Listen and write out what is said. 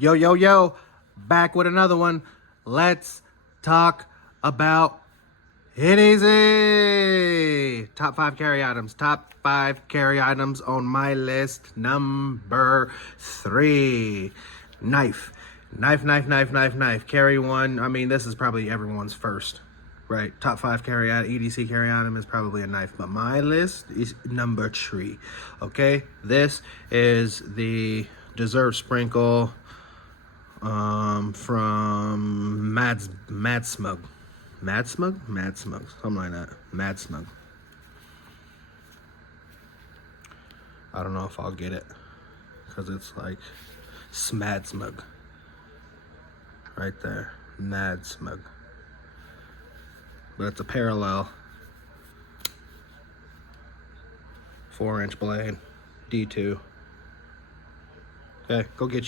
Yo, yo, yo, back with another one. Let's talk about EDC. Top 5 carry items. Top 5 carry items on my list. Number 3. Knife. Knife. Carry one. I mean, this is probably everyone's first. Right, top 5 carry item, EDC carry item is probably a knife, but my list is number 3. Okay, this is the dessert sprinkle from Madsmaug, something like that. Madsmaug. I don't know if I'll get it because it's like Smadsmug right there, Madsmaug. But it's a parallel 4-inch blade, D2. Okay, go get you.